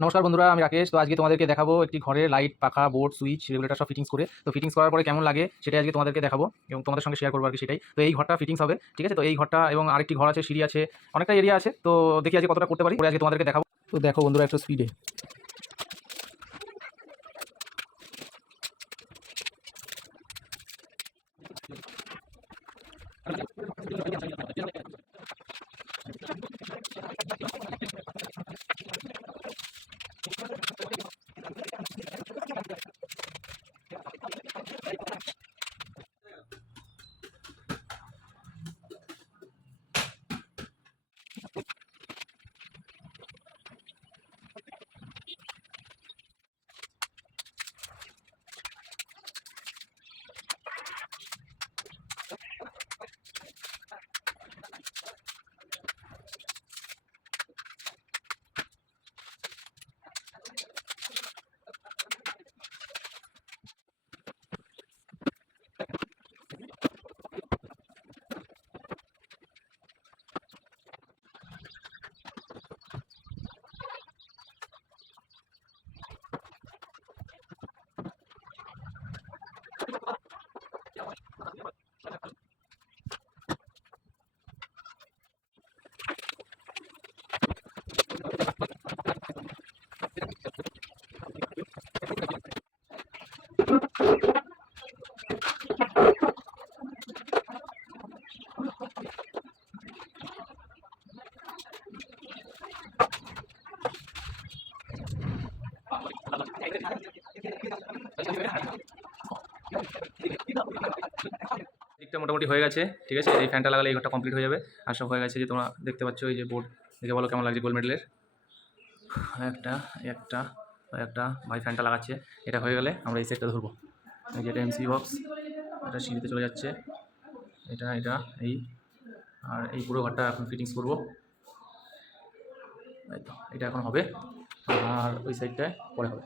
নমস্কার বন্ধুরা, আমি রাকেশ। তো আজকে তোমাদেরকে দেখাবো একটি ঘরে লাইট, পাখা, বোর্ড, সুইচ, রেগুলেটর সব ফিটিংস করে। তো ফিটিংস করার পরে কেমন লাগে সেটাই আজকে তোমাদেরকে দেখাবো এবং তোমাদের সঙ্গে শেয়ার করবো আর কি সেটাই। তো এই ঘরটা ফিটিংস হবে, ঠিক আছে। তো এই ঘরটা এবং আরেকটি ঘর আছে, সিঁড়ি আছে, অনেকটা এরিয়া আছে। তো দেখি আজকে কতটা করতে পারি, আজকে তোমাদেরকে দেখাবো। তো দেখো বন্ধুরা, একটু স্পিডে। দিকটা মোটামুটি হয়ে গেছে, ঠিক আছে। এই ফ্যানটা লাগালে এই ঘরটা কমপ্লিট হয়ে যাবে। আর সব হয়ে গেছে, যে তোমরা দেখতে পাচ্ছ এই যে বোর্ড, দেখে বলো কেমন লাগছে গোল্ড মেডেলের। একটা একটা একটা ভাই ফ্যানটা লাগাচ্ছে। এটা হয়ে গেলে আমরা এই সেটটা ধরবো। এই যে এটা এমসি বক্স, এটা সিঁড়িতে চলে যাচ্ছে। এটা এটা এই আর এই পুরো ঘরটা এখন ফিটিংস করবো। এই তো এটা এখন হবে, আর ওই সাইডটায় পরে হবে।